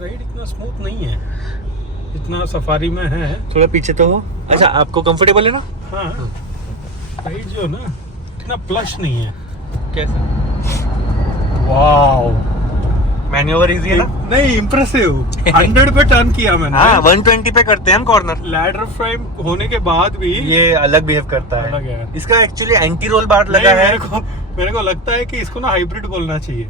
Ride इतना smooth नहीं है जितना सफारी में है। थोड़ा पीछे तो हो। अच्छा, आपको कंफर्टेबल है ना? हाँ, राइड जो ना इतना प्लश नहीं है। कैसा? वाओ, मैन्यूवर इजी है ना? नहीं, इम्प्रेसिव। 100 पे टर्न किया मैंने। हाँ, 120 पे करते हैं हम कॉर्नर। लैडर फ्रेम होने के बाद भी ये अलग बिहेव करता अलग है। है। इसका एक्चुअली एंटी रोल बार लगा है। मेरे को लगता है कि इसको ना हाइब्रिड बोलना चाहिए।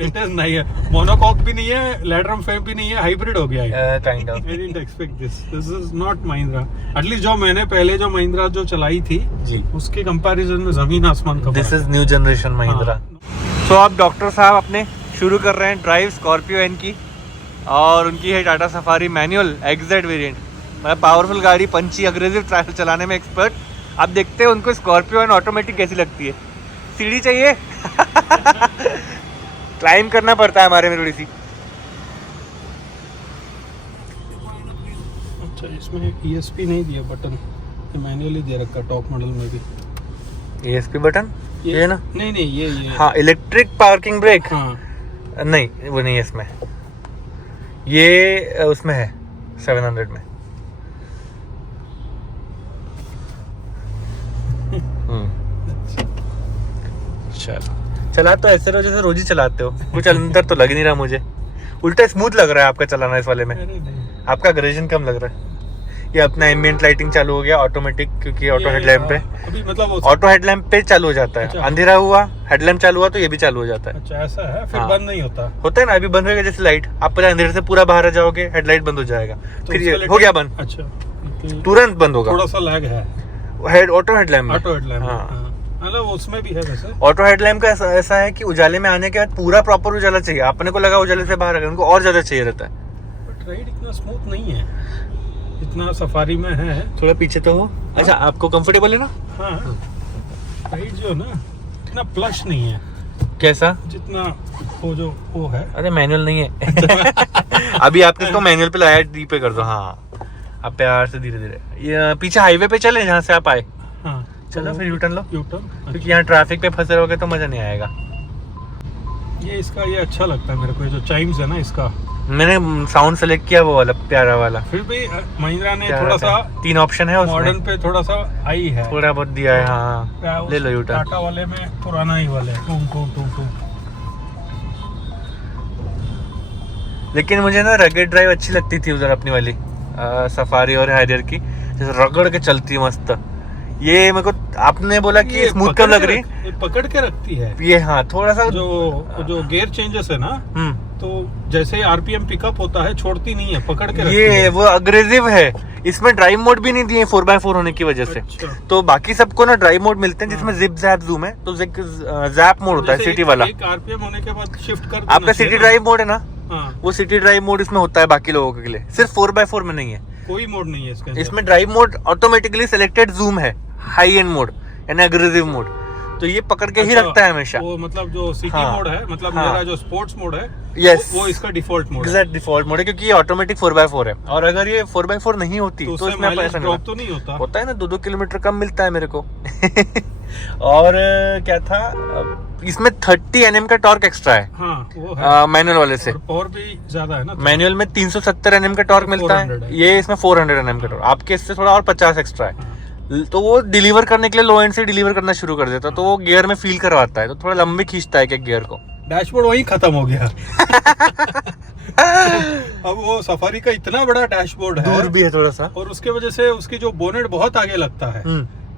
इट इज नहीं है, मोनोकॉक भी नहीं है, लैडर फ्रेम भी नहीं है, हाइब्रिड हो गया है। Kind of. I didn't expect this. This is not Mahindra. At least जो मैंने पहले जो महिंद्रा जो चलाई थी जी, उसके कंपैरिजन में जमीन आसमान का दिस फर्क इज न्यू जनरेशन महिंद्रा। तो आप डॉक्टर साहब अपने शुरू कर रहे हैं ड्राइव स्कॉर्पियो एन की, और उनकी है Tata safari manual XZ variant. मतलब पावरफुल गाड़ी, पंची, अग्रेसिव चलाने में एक्सपर्ट। अब देखते हैं उनको स्कॉर्पियो एन ऑटोमेटिक कैसी लगती है। सीढ़ी चाहिए? क्लाइम करना पड़ता है हमारे में थोड़ी सी। अच्छा, इसमें ESP नहीं दिया बटन, मैनुअली दे रखा टॉप मॉडल में भी। ESP बटन ये ना? नहीं ये हाँ, इलेक्ट्रिक पार्किंग ब्रेक। हाँ, नहीं, वो नहीं है इसमें। ये उसमें है 700 में। चलो, चला तो ऐसे रहो जैसे रोज ही चलाते हो। कुछ अंदर तो लग नहीं रहा मुझे। उल्टा स्मूथ लग रहा है आपका चलाना इस वाले में। अरे नहीं, आपका ग्रेजन कम लग रहा है। ये अपना एम्बिएंट लाइटिंग चालू हो गया ऑटोमेटिक, क्योंकि ऑटो हेडलैम्प पे अभी मतलब ऑटो हेडलैम्प पे चालू हो जाता है। अच्छा। अंधेरा हुआ, हेडलैम्प चालू हुआ तो ये भी चालू हो जाता है। अच्छा, ऐसा है, फिर हाँ। बंद नहीं होता। होता है ना, अभी बंद होगा जैसे लाइट। आप पहले अंधेरे से पूरा बाहर आ जाओगे, हेडलाइट बंद हो जाएगा, तो फिर उसका ये लेटर- हो गया बंद, अच्छा, तो तुरंत बंद होगा। थोड़ा सा लैग है ऑटो हेडलैम्प में। Auto headlamp. हाँ। हाँ, मतलब उसमें भी है वैसे। ऑटो हेडलैम्प का ऐसा है कि उजाले में आने के बाद पूरा प्रॉपर उजाला चाहिए। अपने को लगा उजाले से बाहर आ गया, उनको और ज्यादा चाहिए रहता है। बट राइड इतना स्मूथ नहीं है जितना सफारी में है। थोड़ा पीछे तो हो। अच्छा, आपको कंफर्टेबल है ना? हाँ, राइड जो ना इतना प्लश नहीं है कैसा? जितना वो है। अरे मैनुअल नहीं है। अभी आपने इसको मैनुअल पे लाया, डी पे कर दो। हाँ, आप प्यार से धीरे धीरे ये पीछे हाईवे पे चले जहाँ से आप आए। हाँ, चलो फिर यूटर्न लो, यूटर्न। क्योंकि यहाँ ट्रैफिक पे फंसे रहोगे तो मजा नहीं आएगा। ये इसका ये अच्छा लगता है मेरे को, ये जो चाइम्स है ना इसका। मैंने साउंड सेलेक्ट किया वो वाला प्यारा वाला। फिर भी महिंद्रा ने प्यारा थोड़ा सा था। 3 ऑप्शन है उसमें, मॉडर्न पे थोड़ा सा आई है, थोड़ा बहुत दिया है। हाँ, ले लो यूटर्न। टाटा वाले में पुराना ही वाले टूम टूम टूम टूम। लेकिन मुझे ना रगेड ड्राइव अच्छी लगती थी उधर अपनी वाली सफारी और हैरियर की, जैसे रगड़ के चलती है मस्त। ये मेरे को आपने बोला कि ये स्मूथ कम लग रही। ये पकड़ के रखती है ये हाँ, थोड़ा सा जो गियर चेंजेस है ना, तो जैसे RPM पिकअप होता है, छोड़ती नहीं है, पकड़ के रखती ये है। वो अग्रेसिव है। इसमें ड्राइव मोड भी नहीं दिए 4x4 होने की वजह से। अच्छा। तो बाकी सबको ना ड्राइव मोड मिलते हैं जिसमें जिप जैप जूम है, तो जैप मोड होता है जैसे सिटी वाला। एक RPM होने के बाद शिफ्ट कर देना आपका चाहिए सिटी ना। ड्राइव मोड है ना, हाँ, वो सिटी ड्राइव मोड इसमें होता है बाकी लोगों के लिए, सिर्फ 4x4 में नहीं है। कोई मोड नहीं है इसके अंदर। इसमें drive mode automatically selected zoom है, हाई एंड मोड यानी अग्रेसिव मोड, तो ये पकड़ के ही अच्छा, रखता है हमेशा। वो मतलब जो सिटी हाँ, मोड है, मतलब हाँ, मेरा जो स्पोर्ट्स मोड है, यस, वो इसका डिफॉल्ट मोड है। एग्जैक्ट डिफॉल्ट मोड है, क्योंकि ये ऑटोमेटिक 4x4 है। और अगर ये 4x4 नहीं होती तो तो उसमें इसमें माइलेज ऐसा नहीं ड्रॉप तो नहीं होता। होता है ना, 2-2 किलोमीटर कम मिलता है मेरे को। और क्या था, इसमें 30 Nm का टॉर्क एक्स्ट्रा है हाँ, वो है। मैनुअल वाले से। और पावर भी ज्यादा है ना, मैनुअल में 370 Nm का टॉर्क मिलता 400 है, है। ये इसमें 400 Nm का टॉर्क। आपके इससे थोड़ा और 50 एक्स्ट्रा है। तो वो डिलीवर करने के लिए लो एंड से डिलीवर करना शुरू कर देता, तो वो गियर में फील करवाता है, तो थोड़ा लंबे खींचता है गियर को। डैशबोर्ड वहीं खत्म हो गया। अब वो सफारी का इतना बड़ा डैशबोर्ड है, दूर भी है थोड़ा सा, और उसके वजह से उसकी जो बोनेट बहुत आगे लगता है।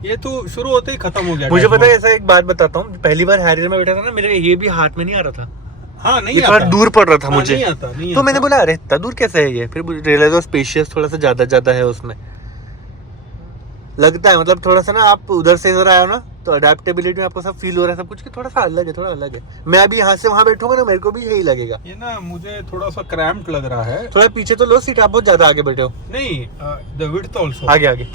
ये तो शुरू होते ही खत्म हो गया। मुझे पता है, डैशबोर्ड। ऐसा एक बात बताता हूँ, पहली बार हैरियर में बैठा था ना, मेरे ये भी हाथ में नहीं आ रहा था। हाँ, नहीं ये थोड़ा आता। दूर पड़ रहा था हाँ, मुझे। नहीं आता, नहीं तो आता। मैंने बोला अरे इतना दूर कैसे है ये, फिर रियलाइज हुआ स्पेशियस थोड़ा सा ज्यादा है उसमें लगता है। मतलब थोड़ा सा ना, आप उधर से इधर आए हो ना, तो अडेप्टेबिलिटी में आपको सब फील हो रहा है, सब कुछ कि थोड़ा सा अलग है। मैं अभी यहाँ से वहाँ बैठूंगा ना, मेरे को भी यही लगेगा। ये ना मुझे थोड़ा सा क्रैम्प्ड लग रहा है। थोड़ा पीछे तो लो सीट, आप बहुत ज्यादा आगे बैठे हो। नहीं, द विड्थ आल्सो, आगे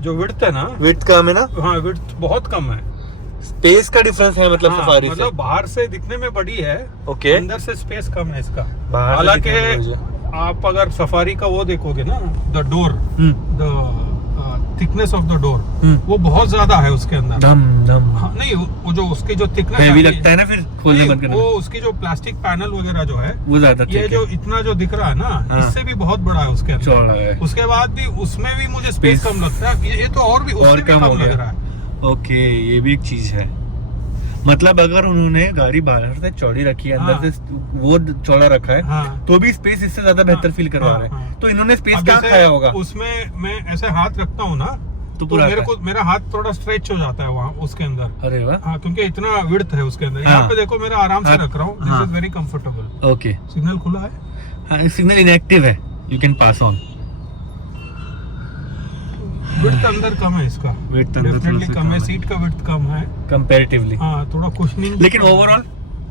जो विड्थ है ना, विड्थ कम है ना, हाँ, विड्थ बहुत कम है। स्पेस का डिफरेंस है मतलब हाँ, सफारी से। मतलब बाहर से दिखने में बड़ी है, ओके, अंदर से स्पेस कम है इसका। बाहर से हालांकि दिखने में आप अगर सफारी का वो देखोगे ना, the door, the thickness of the door वो बहुत ज्यादा है उसके अंदर। दम दम हाँ, नहीं वो जो उसकी जो थिकनेस हैवी लगता है ना फिर खोलने बंद करने वो उसकी जो प्लास्टिक पैनल वगैरह जो है वो ज्यादा ये जो इतना जो दिख रहा है ना हाँ। इससे भी बहुत बड़ा है उसके अंदर। चौड़ा है। उसके बाद भी उसमें भी मुझे स्पेस कम लगता है, ये तो और भी उससे भी कम हो कम गया। लग रहा है। ओके, ये भी एक चीज है। मतलब अगर उन्होंने गाड़ी बाहर से चौड़ी रखी है, अंदर हाँ। से वो चौड़ा रखा है, हाँ। तो भी स्पेस इससे ज्यादा बेहतर फील करवा हाँ, रहा है। हाँ। तो इन्होंने स्पेस अब कहाँ जैसे खाया होगा? उसमें मैं ऐसे हाथ रखता हूँ ना तो पूरा मेरे आता को मेरा हाथ थोड़ा स्ट्रेच हो जाता है वहाँ उसके अंदर। अरे वाह। हाँ, क्योंकि इतना विड्थ है उसके अंदर। हाँ। यहाँ पे देखो मेरा आराम से हाँ। रख रहा हूँ, हाँ। This is very comfortable. Okay, signal खुला है। हाँ, सिग्नल इनएक्टिव है, you can pass on. Width अंदर कम है इसका, Width अंदर डेफिनेटली थोड़ा सा कम है। कम है। सीट का विड्थ कम है कंपैरेटिवली। हाँ, थोड़ा कुशनिंग। लेकिन ओवरऑल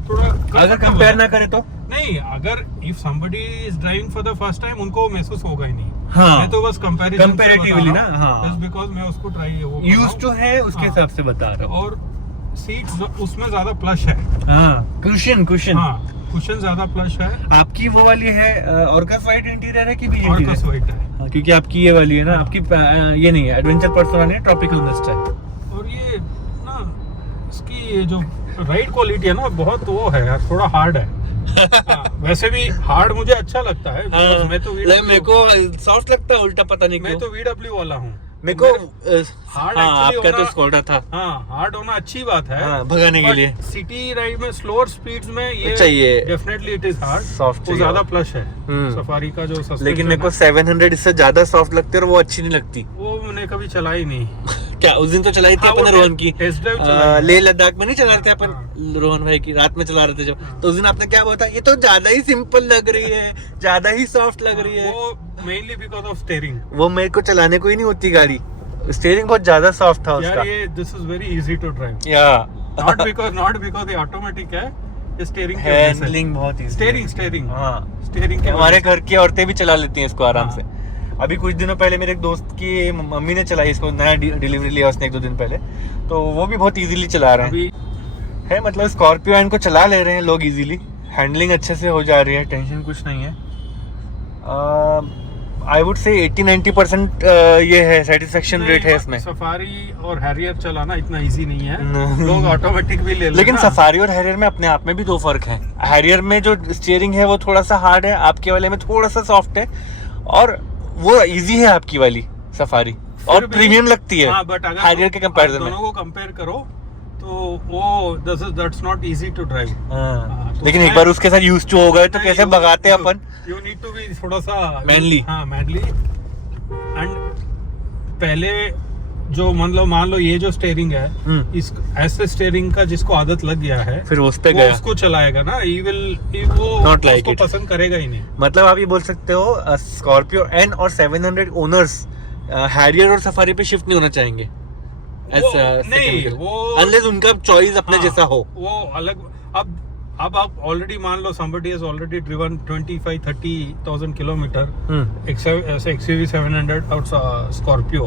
थोड़ा अगर कंपेयर ना करें तो नहीं, अगर if somebody is driving for the first time उनको महसूस होगा ही नहीं। हाँ। मैं तो बस कंपैरिजन Comparatively ना, हाँ। जस्ट बिकॉज़ मैं उसको ट्राई वो यूज्ड टू है उसके हाँ। हिसाब से बता रहा हूँ। और सीट उसमें ज्यादा प्लश है। हाँ, कुशन कुशन। हाँ, कुशन ज्यादा प्लश है आपकी वो वाली है ऑर्कस वाइट इंटीरियर है कि भी और इंटीरियर? कस वाइट है। हाँ, क्योंकि आपकी ये वाली है ना, हाँ। आपकी ये नहीं है एडवेंचर पर्सनल है, ट्रॉपिकल मिस्ट है। और ये ना इसकी ये जो राइड क्वालिटी है ना बहुत वो है यार, थोड़ा हार्ड है। हाँ, वैसे भी हार्ड मुझे अच्छा लगता है because मैं तो मेरे को सॉफ्ट लगता है उल्टा, पता नहीं मैं क्यों। तो VW वाला हूँ। मेरे को हार्ड हाँ, actually आपका तो होना- स्कोडा था। हाँ, हार्ड होना अच्छी बात है। हाँ, भगाने के लिए सिटी राइड में स्लोअर स्पीड्स में ये चाहिए। Definitely it is hard, Soft वो चाहिए। ज्यादा प्लस है। हम्म। सफारी का जो suspension लेकिन मेरे को है, 700 इससे ज्यादा सॉफ्ट लगती है और वो अच्छी नहीं लगती। वो मैंने कभी चलाई नहीं। क्या उस दिन तो चलाई थी हाँ, अपन वो रोहन की, टेस्ट ड्राइव चलाई है। लेह लद्दाख में नहीं चला रहे थे अपन, हाँ। रोहन भाई की रात में चला रहे थे जब, हाँ। तो उस दिन आपने क्या बोला था, ये तो ज्यादा ही सिंपल लग रही है, ज्यादा ही सॉफ्ट लग रही है। वो मेनली बिकॉज ऑफ स्टीयरिंग। वो मेरे को चलाने को ही नहीं होती गाड़ी, स्टीयरिंग बहुत ज्यादा सॉफ्ट था उसका। यार ये this is very easy to drive, या नॉट बिकॉज ये ऑटोमेटिक है, ये स्टीयरिंग हैंडलिंग बहुत इजी। स्टीयरिंग हाँ, स्टीयरिंग के हमारे वजह से। घर की औरतें भी चला लेती हैं इसको आराम हाँ। से। अभी कुछ दिनों पहले मेरे एक दोस्त की मम्मी ने चलाई इसको, नया डिलीवरी लिया उसने 1-2 दिन पहले, तो वो भी बहुत इजीली चला रहे हैं। अभी है मतलब स्कॉर्पियो इनको चला ले रहे हैं लोग इजीली, हैंडलिंग अच्छे से हो जा रही है, टेंशन कुछ नहीं है। आई वुड से 80-90% ये है सेटिस्फेक्शन रेट है इसमें। सफारी और हैरियर चलाना इतना इजी नहीं है, नहीं। लोग ऑटोमेटिक भी ले लेते लेकिन हैं। सफारी और हैरियर में अपने आप में भी 2 फर्क है। हैरियर में जो स्टीयरिंग है वो थोड़ा सा हार्ड है, आपके वाले में थोड़ा सा सॉफ्ट है, और वो इजी है आपकी वाली सफारी, और प्रीमियम लगती है हाँ, बट अगर हैरियर के कंपैरिजन में। दोनों को कंपेयर करो तो वो that's not easy to drive. हाँ, तो लेकिन एक उसमें- बार उसके साथ यूज टू हो गए तो कैसे भगाते हैं अपन। यू नीड टू बी थोड़ा सा Manly। हाँ, मैनली। एंड पहले जो मान लो ये जो स्टीयरिंग है, इस ऐसे स्टीयरिंग का जिसको आदत लग गया है, फिर उस पे वो गया, उसको चलाएगा ना, वो Not like उसको it। पसंद करेगा ही नहीं। मतलब आप ये बोल सकते हो स्कॉर्पियो एन और 700 ओनर्स हैरियर और सफारी पे शिफ्ट नहीं होना चाहेंगे, नहीं, वो अनलेस उनका चॉइस अपने हाँ, जैसा हो। वो अलग। अब आप ऑलरेडी मान लो somebody has already driven 25-30,000 kilometre ऐसे XUV 700 और स्कॉर्पियो,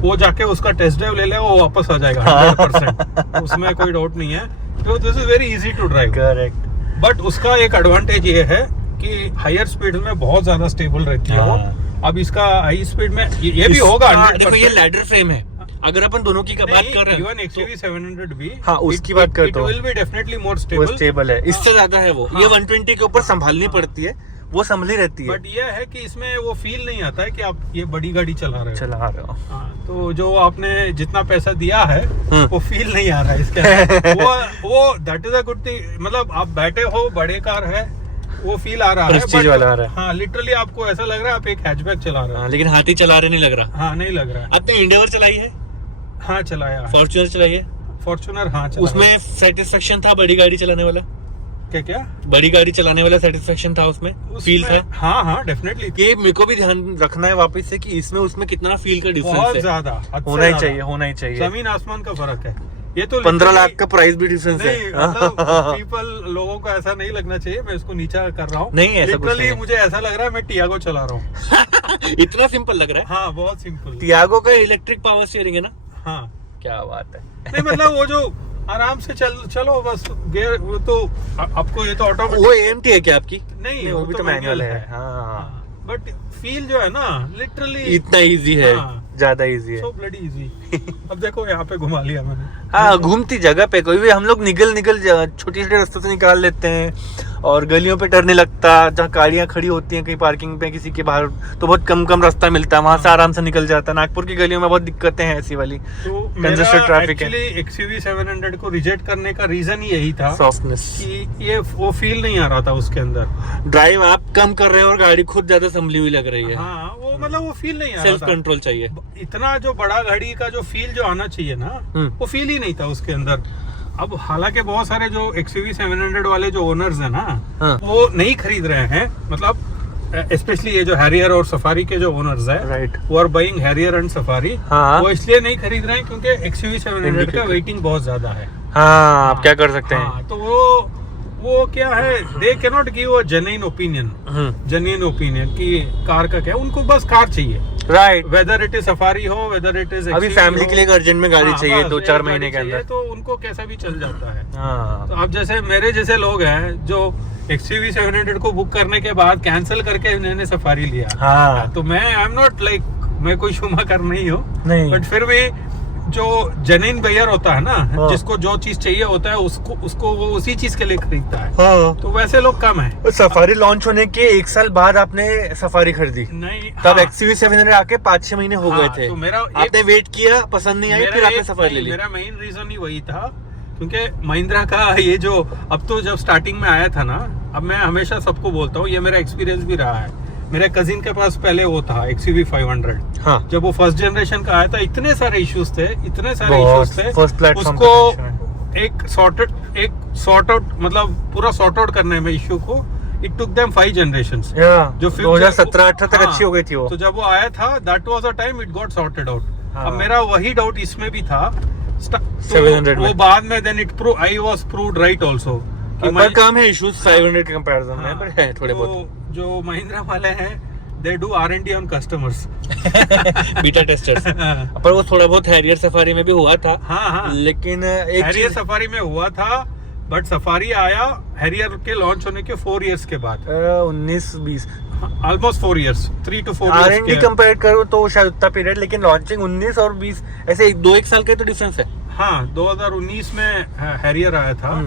वो जाके उसका टेस्ट ड्राइव ले ले, वो वापस आ जाएगा 100%। उसमें कोई डाउट नहीं है, तो this is very easy to drive. Correct. But उसका एक एडवांटेज ये है कि हायर स्पीड में बहुत ज्यादा स्टेबल रहती है वो। अब इसका हाई स्पीड में ये भी होगा 100%। देखो ये लैडर फ्रेम है, अगर अपन दोनों की बात कर रहे हैं, इवन XUV 700 भी, हाँ, उसकी बात करता हूँ। It will be definitely more वो स्टेबल। स्टेबल है, इससे ज्यादा है वो। हाँ। ये 120 के ऊपर संभालनी पड़ती है, वो संभली रहती है। बट ये है कि इसमें वो फील नहीं आता है कि आप ये बड़ी गाड़ी चला रहे हो। चला रहे हो। हाँ, तो जो आपने जितना पैसा दिया है वो फील नहीं आ रहा है इसके अंदर। वो that is a good thing. मतलब आप बैठे हो, बड़े कार है, वो फील आ रहा है, Prestige वाला आ रहा है। हाँ, लिटरली आपको ऐसा लग रहा है आप एक हैचबैक चला रहे हो। लेकिन हाथी चला रहे नहीं लग रहा। हाँ, नहीं लग रहा है। आपने इंडियोर चलाई है, हाँ, चलाया है। फॉर्च्यूनर चलाई है, फॉर्च्यूनर, हाँ, चलाया। उसमें सेटिस्फेक्शन था बड़ी गाड़ी चलाने वाला? क्या बड़ी गाड़ी चलाने वाला सेटिस्फेक्शन था उसमें, फील था? हाँ, डेफिनेटली। ये मेरे को भी ध्यान रखना है वापस से कि इसमें उसमें कितना फील का डिफरेंस बहुत है। ज्यादा, हद से होना ही ज्यादा। चाहिए, होना ही चाहिए। जमीन आसमान का फर्क है ये तो। 15 literally- लाख का प्राइस भी डिफरेंस है। नहीं, मतलब पीपल लोगों को ऐसा नहीं लगना चाहिए, मैं इसको नीचा कर रहा हूँ। नहीं, ऐसा कुछ लिटरली नहीं है। मुझे ऐसा लग रहा है मैं टियागो चला रहा हूँ। इतना सिंपल लग रहा है। हाँ, बहुत सिंपल। टियागो का इलेक्ट्रिक पावर स्टीयरिंग है ना? हाँ, क्या बात है। नहीं मतलब वो जो आराम से चलो बस, गियर वो तो आपको ये तो ऑटोमेटिक। वो AMT है क्या आपकी? नहीं, वो भी तो मैनुअल है। हाँ, बट फील जो है ना, लिटरली इतना इजी है। हाँ, ज्यादा इजी है। So bloody easy. अब देखो यहाँ पे घुमा लिया मैंने। हाँ, घूमती जगह पे कोई भी हम लोग निकल छोटे छोटे रास्तों से निकाल लेते हैं और गलियों पे डर नहीं लगता। जहाँ गाड़ियाँ खड़ी होती हैं कहीं पार्किंग पे किसी के बाहर, तो बहुत कम रास्ता मिलता है, वहाँ से आराम से निकल जाता है। नागपुर की गलियों में बहुत दिक्कतें हैं ऐसी वाली, तो कंजेस्टेड ट्रैफिक है। एक्चुअली XUV 700 को रिजेक्ट करने का रीजन ही यही था, सॉफ्टनेस, कि ये वो फील नहीं आ रहा था उसके अंदर। ड्राइव आप कम कर रहे हो और गाड़ी खुद ज्यादा संभली हुई लग रही है। हाँ, वो मतलब वो फील नहीं आ रहा सेल्फ था। कंट्रोल चाहिए। इतना जो बड़ा गाड़ी का जो फील जो आना चाहिए ना, वो फील ही नहीं था उसके अंदर। अब हालांकि बहुत सारे जो XUV 700 वाले जो ओनर्स है ना, हाँ। वो नहीं खरीद रहे हैं, मतलब स्पेशली ये जो हैरियर और सफारी के जो ओनर्स है, राइट, वो are buying Harrier and Safari, हाँ। वो इसलिए नहीं खरीद रहे हैं क्योंकि XUV 700 का वेटिंग बहुत ज्यादा है। हाँ, आप क्या कर सकते हैं। हाँ, तो वो क्या है, they can not give a genuine opinion कि कार का क्या, उनको बस कार चाहिए, right. Whether it is safari हो, वेदर इट इज अभी फैमिली के लिए अर्जेंट में गाड़ी चाहिए, बस 2-4 एक महीने के गाड़ी अंदर, चाहिए, तो उनको कैसा भी चल जाता है। हाँ। तो अब जैसे मेरे जैसे लोग हैं जो XUV 700 को बुक करने के बाद कैंसिल करके इन्होंने सफारी लिया, हाँ, तो मैं आई एम नॉट लाइक, मैं कोई शुमाकर नहीं हूँ, नहीं, बट फिर भी जो जेन्युइन बायर होता है ना, हाँ। जिसको जो चीज चाहिए होता है उसको वो उसी चीज के लिए खरीदता है। हाँ। तो वैसे लोग कम है। सफारी लॉन्च होने के 1 साल बाद आपने सफारी खरीदी, नहीं, तब हाँ, XUV 700 आके 5-6 महीने हो गए थे। तो मेरा आपने वेट किया, पसंद नहीं आई, फिर आपने सफारी ले ली। मेरा मेन रीजन ही वही था, क्योंकि महिंद्रा का ये जो अब तो जब स्टार्टिंग में आया था ना, अब मैं हमेशा सबको बोलता हूँ, ये मेरा एक्सपीरियंस भी रहा है। मेरे कजिन के पास पहले वो था XUV 500, हाँ। जब वो फर्स्ट जनरेशन का आया था, इतने सारे इश्यूज थे, फर्स्ट प्लेटफॉर्म उसको एक सॉर्ट आउट मतलब पूरा सॉर्ट आउट करने में इश्यू को, इट टुक देम 5 जनरेशंस। जो 2017-18 तक अच्छी हो गई थी वो। तो जब वो आया था, that was a time it got sorted out. हाँ। अब मेरा वही डाउट इसमें भी था, 700 वो बाद में then I was proved right also, पर कम है इश्यूज 500 के कंपैरिजन में, पर है थोड़े बहुत। जो महिंद्रा वाले हैं, they do R&D on customers, beta testers. पर वो थोड़ा बहुत हैरियर सफारी में भी हुआ था। हाँ, लेकिन एक हैरियर सफारी में हुआ था, बट सफारी आया हैरियर के लॉन्च होने के 4 इयर्स के बाद, 19-20 almost 4 years, 3 to 4 years R&D compare करो तो शायद उतना पीरियड, लेकिन लॉन्चिंग 19 और 20 ऐसे 2-1 साल का तो डिफरेंस है। हाँ, 2019 में हैरियर आया था,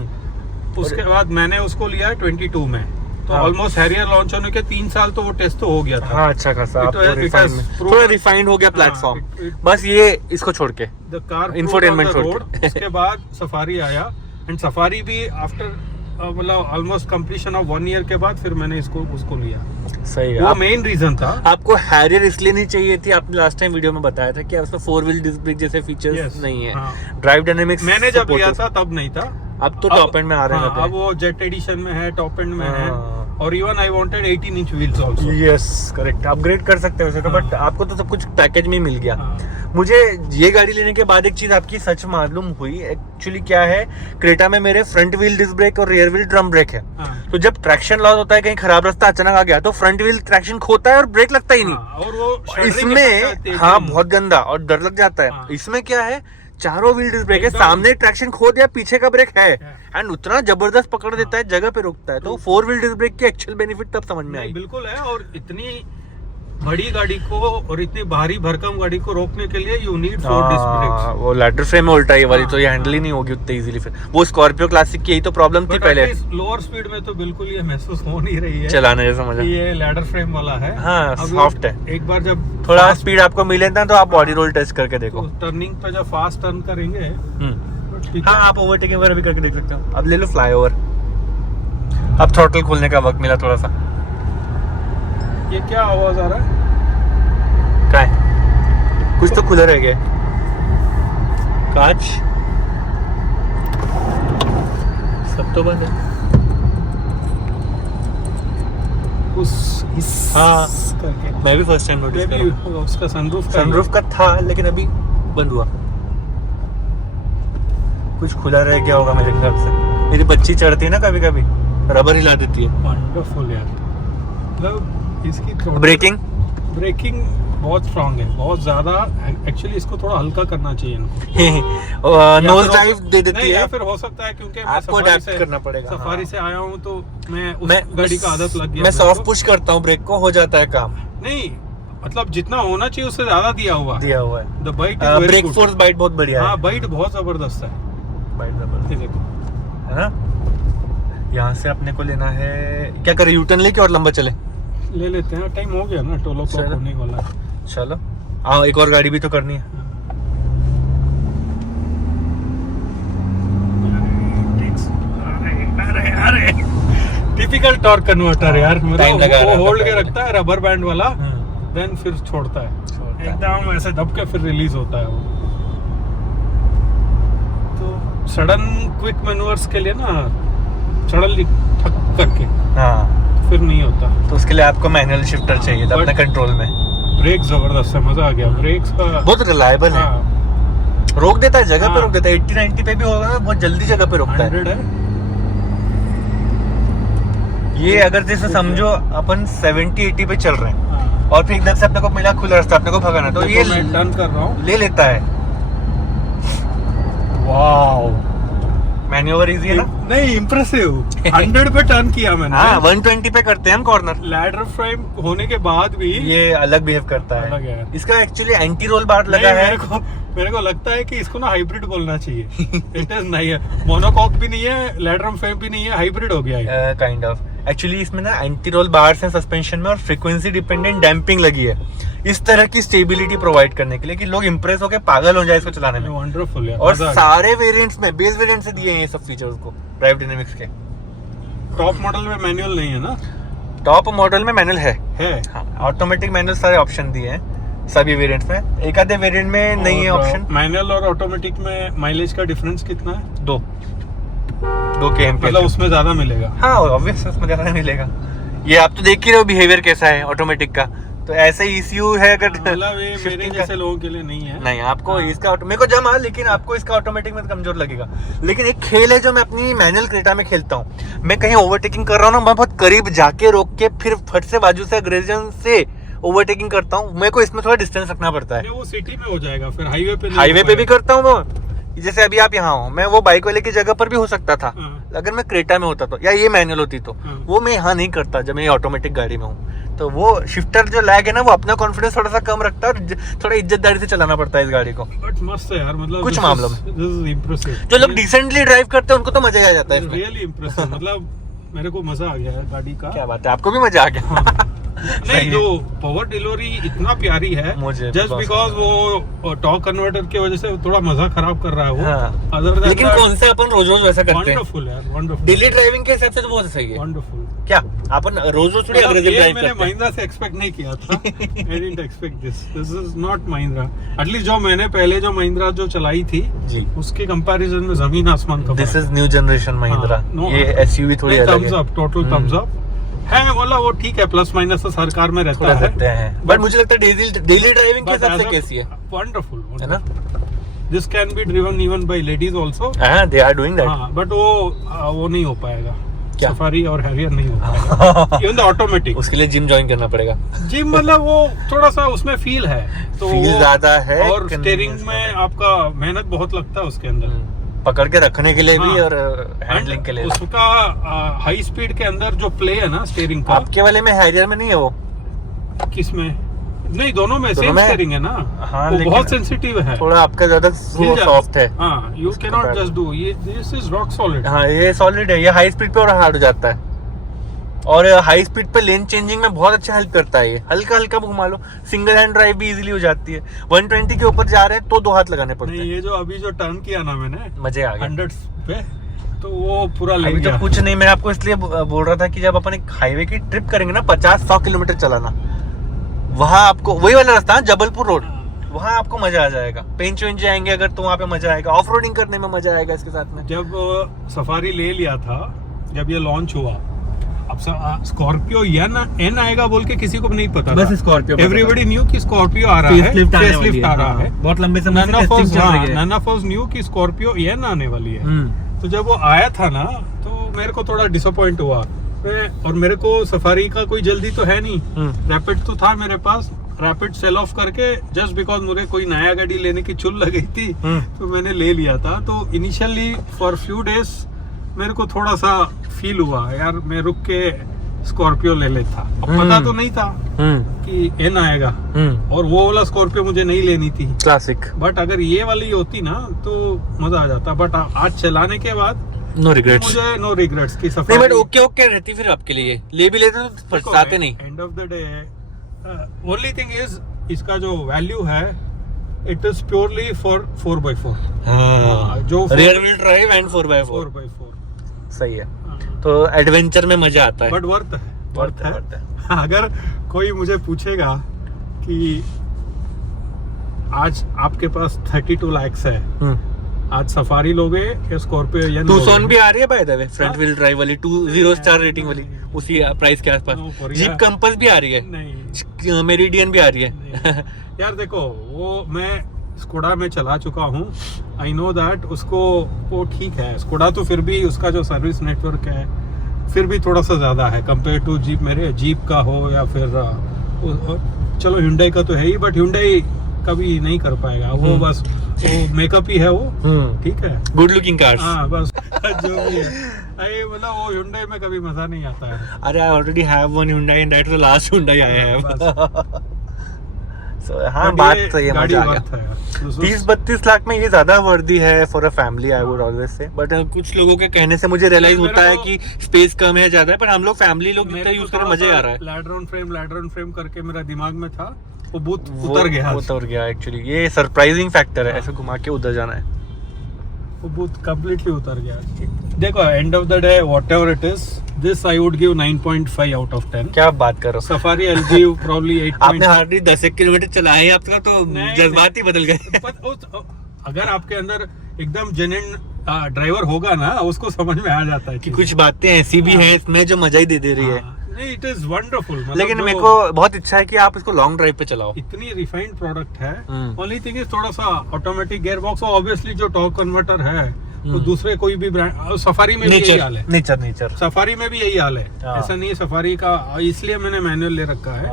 उसके बाद मैंने उसको लिया 22 में, तो ऑलमोस्ट हैरियर लॉन्च होने के 3 साल तो वो टेस्ट तो हो गया था। हाँ, अच्छा खासा थोड़ा रिफाइंड हो गया प्लेटफॉर्म, बस ये इसको छोड़ के द कार इंफोटेनमेंट छोड़ के। उसके बाद सफारी आया, एंड सफारी भी आफ्टर मतलब ऑलमोस्ट कंप्लीशन ऑफ 1 ईयर के बाद फिर मैंने उसको लिया। सही है, वो मेन रीजन था। आपको हैरियर इसलिए नहीं चाहिए थी, आपने लास्ट टाइम वीडियो में बताया था कि उसमें 4 व्हील डिस्क ब्रेक जैसे फीचर्स नहीं है, ड्राइव डायनेमिक्स मैंने जब लिया था तब नहीं था, अब तो टॉप एंड में आ रहे हैं। अब वो जेट एडिशन में है, टॉप एंड में है, और even I wanted 18 inch wheels also. Yes, correct, upgrade कर सकते हो उसे तो, बट आपको तो सब कुछ पैकेज में मिल गया। मुझे ये गाड़ी लेने के बाद एक चीज आपकी सच मालूम हुई, एक्चुअली क्या है, क्रेटा में मेरे फ्रंट व्हील डिस्क ब्रेक और रियर व्हील ड्रम ब्रेक है। तो जब ट्रैक्शन लॉस होता है, कहीं खराब रास्ता अचानक आ गया, तो फ्रंट व्हील ट्रैक्शन खोता है और ब्रेक लगता ही नहीं। और वो इसमें हाँ बहुत गंदा और डर लग जाता है। इसमें क्या है, चारों व्हील डिस्क ब्रेक है, सामने ट्रैक्शन खो दिया, पीछे का ब्रेक है, एंड उतना जबरदस्त पकड़ देता है, जगह पे रोकता है। तो 4 व्हील डिस्क ब्रेक की एक्चुअल बेनिफिट तब समझ में आई। बिल्कुल है, और इतनी बड़ी गाड़ी को और इतनी भारी भरकम गाड़ी को रोकने के लिए यू नीड 4 डिस्क ब्रेक्स। वो लैडर फ्रेम में उल्टा ये वाली तो ये हैंडल ही नहीं होगी उतनी इजीली। फिर वो स्कॉर्पियो क्लासिक की यही तो प्रॉब्लम थी पहले, लोअर स्पीड में तो बिल्कुल ये महसूस हो नहीं रही है चलाने जैसा मजा। ये लैडर फ्रेम वाला है, हाँ, सॉफ्ट है। एक बार जब थोड़ा स्पीड आपको मिले ना, तो आप बॉडी रोल टेस्ट करके देखो, टर्निंग पे जब फास्ट टर्न करेंगे। हाँ, आप ओवरटेकिंग वगैरह भी करके देख सकते हो। अब ले लो फ्लाईओवर, अब थ्रॉटल खोलने का वक्त मिला थोड़ा सा। ये क्या आवाज आ रहा है? क्या है? कुछ तो खुला रह गया, कांच सब तो बंद है। हाँ, करके मैं भी फर्स्ट टाइम नोटिस कर रहा हूँ। उसका सनरूफ का था, लेकिन अभी बंद हुआ। कुछ खुला रह गया होगा मेरे ख्याल से। मेरी बच्ची चढ़ती है ना कभी कभी, रबर हिला देती है। वंडरफुल यार, मतलब इसकी ब्रेकिंग बहुत स्ट्रांग है, बहुत ज्यादा। एक्चुअली इसको थोड़ा हल्का करना चाहिए इनको। नोज ड्राइव दे देती है, या फिर हो सकता है क्योंकि मैं आपको अडैप्ट करना पड़ेगा। सफारी से आया हूँ तो मैं उस गाड़ी का आदत लग गया। मैं सॉफ्ट पुश करता हूँ ब्रेक को, हो जाता है काम। नहीं, मतलब जितना होना चाहिए उससे ज्यादा दिया हुआ है। है the bite is very brake good. Force bite बहुत बढ़िया है। हाँ बाइट बहुत जबरदस्त है। बाइट जबरदस्त ये देखो है ना। यहाँ से अपने को लेना है, क्या करें, यूटर्न लेके और लंबा चले? ले लेते हैं, टाइम हो गया ना, 12 o'clock चलो। होने वाला है। चलो हाँ, एक और गाड़ी भी तो करनी है। अरे टिपिकल टॉर्क कन्वर्टर यार, Time मतलब लगा वो रहा होल्ड था के पहले। रखता है रबर बैंड वाला, हाँ। देन फिर छोड़ता है छोड़ता है। एकदम ऐसे दब के, फिर रिलीज होता है वो। तो सडन क्विक मैन्युअर्स के लिए ना, सडनली ठक करके हाँ, फिर नहीं होता। तो उसके लिए आपको मैनुअल शिफ्टर चाहिए था But- अपने कंट्रोल में। ब्रेक जबरदस्त है, मजा आ गया ब्रेक्स का। बहुत रिलायबल है, हाँ, रोक देता है जगह पे, हाँ। रोक देता है। 80-90 पे भी होगा ना, बहुत जल्दी जगह पे रोकता है। 100 है। ये अगर जैसे समझो अपन 70-80 पे चल रहे हैं हाँ। और फिर एकदम से अपने को मिला खुला रास्ता, अपने को भगाना, तो ये मैं टर्न कर रहा हूँ। ले लेता है। वाओ, मैन्यूवर इजी है ना। नहीं इम्प्रेसिव 100 पे टर्न किया मैंने। हाँ, 120 पे करते हैं हम कॉर्नर। लैडर फ्रेम होने के बाद भी ये अलग बिहेव करता अलग है। है। इसका एक्चुअली एंटी रोल बार लगा नहीं, है। मेरे को लगता है कि इसको ना हाइब्रिड बोलना चाहिए। इट इज नहीं है, मोनोकॉक भी नहीं है, लैडर फ्रेम भी नहीं है, हाइब्रिड हो गया है। काइंड ऑफ एक्चुअली इसमें ना एंटी रोल बार्स हैं सस्पेंशन में, और फ्रीक्वेंसी डिपेंडेंट डैम्पिंग लगी है इस तरह की स्टेबिलिटी प्रोवाइड करने के लिए कि लोग इंप्रेस होकर पागल हो जाए इसको चलाने में। वंडरफुल है। और सारे वेरिएंट्स में, बेस वेरिएंट से दिए हैं ये सब फीचर्स को ड्राइव डायनेमिक्स के। टॉप मॉडल में मैनुअल नहीं है ना? टॉप मॉडल में मैनुअल है, है। हाँ, ऑटोमेटिक मैनुअल सारे ऑप्शन दिए हैं सभी वेरिएंट्स में। एक आधे वेरिएंट में नहीं है ऑप्शन। मैनुअल और ऑटोमेटिक में माइलेज का डिफरेंस कितना है? 2 km मतलब उसमें ज्यादा मिलेगा। हाँ, ऑब्वियस उसमें ज्यादा मिलेगा। ये आप तो देख ही रहे हो बिहेवियर कैसा है ऑटोमेटिक का, तो ऐसे ईसीयू है अगर मतलब ये मेरे shifting का। जैसे लोगों के लिए नहीं है। नहीं, आपको इसका मेरे को जमा, लेकिन आपको इसका ऑटोमेटिक में कमजोर लगेगा। लेकिन एक खेल है जो मैं अपनी मैनुअल क्रेटा में खेलता हूँ। मैं कहीं ओवरटेकिंग कर रहा हूँ ना, मैं बहुत करीब जाके रोक के फिर फट से बाजू से अग्रेजन से ओवरटेकिंग करता हूँ। मेरे को इसमें थोड़ा डिस्टेंस रखना पड़ता है। नहीं, वो सिटी में हो जाएगा, फिर हाईवे पे नहीं हाईवे हो पे भी पाएगा। करता हूँ मैं, जैसे अभी आप यहाँ हो, मैं वो बाइक वाले की जगह पर भी हो सकता था हाँ। अगर मैं क्रेटा में होता तो, या ये मैनुअल होती तो। हाँ। वो मैं यहाँ नहीं करता जब मैं ऑटोमेटिक गाड़ी में हूँ। तो वो शिफ्टर जो लैग है ना, वो अपना कॉन्फिडेंस थोड़ा सा कम रखता है और थोड़ा इज्जतदारी से चलाना पड़ता है इस गाड़ी को। बट मस्त है यार, मतलब कुछ मामलों में। This is impressive. जो लोग डिसेंटली ड्राइव करते हैं उनको तो मजा ही आ जाता है इसमें। रियली इंप्रेसिव, मतलब मेरे को मजा आ गया है गाड़ी का। क्या बात है, आपको भी मजा आ गया? नहीं, जो पावर डिलीवरी इतना प्यारी है, मुझे जस्ट बहुत बिकॉज वो टॉर्क कन्वर्टर की वजह से थोड़ा मजा खराब कर रहा है वो। हाँ। अदर लेकिन कौन सा अपन रोज रोज वैसा करते हैं? वंडरफुल यार, वंडरफुल। डेली ड्राइविंग के हिसाब से तो बहुत सही है। वंडरफुल। क्या अपन रोज रोज थोड़ी अग्रेसिव ड्राइव मैंने करते हैं? महिंद्रा से एक्सपेक्ट नहीं किया था। I didn't expect this is not Mahindra. At least जो मैंने पहले जो महिंद्रा जो चलाई थी जी, उसके कंपैरिजन में जमीन आसमान का दिस फर्क इज न्यू जनरेशन महिंद्रा। हाँ, no, ये एसयूवी थोड़ी अलग थम्स है। अप, टोटल थम्स अप है। मतलब वो ठीक है, प्लस माइनस तो हर कार में रहता थोड़ा है। सकते हैं, बट मुझे लगता है डेली ड्राइविंग के हिसाब से कैसी है, वंडरफुल है ना? This can be driven even bye ladies also. हाँ, दे आर डूइंग दैट। हाँ, बट वो नहीं हो पाएगा। क्या? सफारी और हैरियर नहीं हो पाएगा। Even the automatic. उसके लिए जिम ज्वाइन करना पड़ेगा। जिम मतलब वो थोड़ा सा उसमें फील है, तो फील वो- ज्यादा है और स्टीयरिंग convenience में ज्यादा है। आपका मेहनत बहुत लगता है उसके अंदर। पकड़ के रखने के लिए भी हाँ। और हैंडलिंग के लिए भी। उसका हाई स्पीड के अंदर जो प्ले है ना स्टीयरिंग का, आपके वाले में हैरियर में नहीं है वो? किसमें? नहीं, दोनों में दोनों सेम में? स्टीयरिंग है ना। हाँ, वो लेकिन बहुत सेंसिटिव है। थोड़ा आपका ज्यादा हिल जा- सॉफ्ट है। हाँ, you can not just do ये, दिस इज रॉक सॉलिड। हाँ, ये सॉलिड है। ये हाई स्पीड पे और हार्ड हो जाता है, और हाई स्पीड पे लेन चेंजिंग में बहुत अच्छा हेल्प करता है। ये हल्का हल्का घुमा लो, सिंगल हैंड ड्राइव भी इजीली हो जाती है। 120 के ऊपर जा रहे हैं तो 2 हाथ लगाने पड़ते नहीं, हैं। ये जो अभी जो टर्न किया ना मैंने मजे आ गए। 100 पे, तो वो पूरा ले अभी गया। तो कुछ नहीं, मैं आपको इसलिए बोल रहा था कि जब अपन एक हाईवे की ट्रिप करेंगे ना, 50-100 किलोमीटर चलाना, वहाँ आपको वही वाला रास्ता है जबलपुर रोड, वहाँ आपको मजा आ जाएगा। पेंच वेंच जाएंगे अगर तो वहाँ पे मजा आएगा, ऑफ रोडिंग करने में मजा आएगा इसके साथ में। जब सफारी ले लिया था, जब ये लॉन्च हुआ, अब स्कॉर्पियो एन आएगा बोल के किसी को भी नहीं पता था। स्कॉर्पियो एवरीबॉडी न्यू कि स्कॉर्पियो आ रहा है, फेसलिफ्ट आ रहा है। बहुत लंबे नन ऑफ अस न्यू कि स्कॉर्पियो एन आने वाली है। तो जब वो आया था ना, तो मेरे को थोड़ा डिसअपॉइंट हुआ। और मेरे को सफारी का कोई जल्दी तो है नहीं, रैपिड तो था मेरे पास। रैपिड सेल ऑफ करके जस्ट बिकॉज मुझे कोई नया गाड़ी लेने की चुल लगी थी, तो मैंने ले लिया था। तो इनिशियली फॉर फ्यू डेज मेरे को थोड़ा सा फील हुआ यार, मैं रुक के स्कॉर्पियो ले लेता। अब पता तो नहीं था कि एन आएगा, और वो वाला स्कॉर्पियो मुझे नहीं लेनी थी, क्लासिक। बट अगर ये वाली होती ना तो मजा आ जाता। बट आज चलाने के बाद नो रिग्रेट्स, मुझे नो रिग्रेट्स की नहीं, सफारी। बट ओके रहती फिर आपके लिए, ले भी लेते तो पछताते नहीं। End of the day only thing is इसका जो वैल्यू है it is purely for 4x4 जो rear wheel drive and 4x4 4x4 सही है। तो एडवेंचर में मजा आता है, बट वर्थ है। अगर कोई मुझे पूछेगा कि आज आपके पास 32 lakhs है, आज सफारी लोगे या स्कॉर्पियो या टूसॉन भी आ रही है बाय द वे, फ्रंट हाँ? व्हील ड्राइव वाली 0 स्टार रेटिंग वाली, उसी प्राइस के आसपास। No, Korea। जीप कंपस भी आ रही है, नहीं मेरिडियन भी आ रही है। नहीं। यार देखो, वो मैं स्कोडा में चला चुका हूँ, आई नो दैट उसको, वो ठीक है स्कोडा, तो फिर भी उसका जो सर्विस नेटवर्क है फिर भी थोड़ा सा ज़्यादा है कंपेयर टू जीप। मेरे जीप का हो या फिर चलो hyundai का तो है ही, बट hyundai कभी नहीं कर पाएगा वो, बस वो मेकअप ही है वो, ठीक है, गुड लुकिंग कार्स। हाँ बस जो भी है, अरे मतलब वो hyundai में कभी मजा नहीं आता है। अरे I already have one Hyundai and that is the last Hyundai I have. So हाँ, But बात ये सही है, गाड़ी मजा आ worth है गया। यार। 30-32 लाख में ये ज्यादा वर्दी है for a family, I would always say. But कुछ लोगों के कहने से मुझे रियलाइज मेरे होता है को- कि स्पेस कम है, ज्यादा है, पर हम लोग फैमिली लोग जितना मेरे यूज को कर रहे हैं, मजा ही आ रहा है। लैडर ऑन फ्रेम करके मेरा दिमाग में था, वो बहुत उतर गया। उतर गया एक्चुअली, ये सरप्राइजिंग फैक्टर है, ऐसे घुमा के उधर जाना है। वो बहुत कम्प्लीटली उतर गया। देखो, end of the day whatever it is, this I would give 9.5 out of 10। क्या बात कर रहे हो, सफारी I'll give probably 8. आपने हार्डली 10 किलोमीटर चलाए हैं, आपका तो नहीं, जज्बात ही बदल गए। अगर आपके अंदर एकदम जेन्युइन ड्राइवर होगा ना, उसको समझ में आ जाता है कि कुछ बातें ऐसी भी हैं इसमें जो मजा ही दे रही है। नहीं, इट इज वंडरफुल। लेकिन मेरे को बहुत इच्छा है कि आप इसको लॉन्ग ड्राइव पे चलाओ। इतनी रिफाइंड प्रोडक्ट है। ओनली थिंग इज थोड़ा सा ऑटोमेटिक गियर बॉक्स, ऑब्वियसली जो टॉर्क कन्वर्टर है तो दूसरे कोई भी ब्रांड, सफारी में भी यही हाल है। नेचर सफारी में भी यही हाल है, हाँ। ऐसा नहीं है सफारी का, इसलिए मैंने मैनुअल ले रखा है।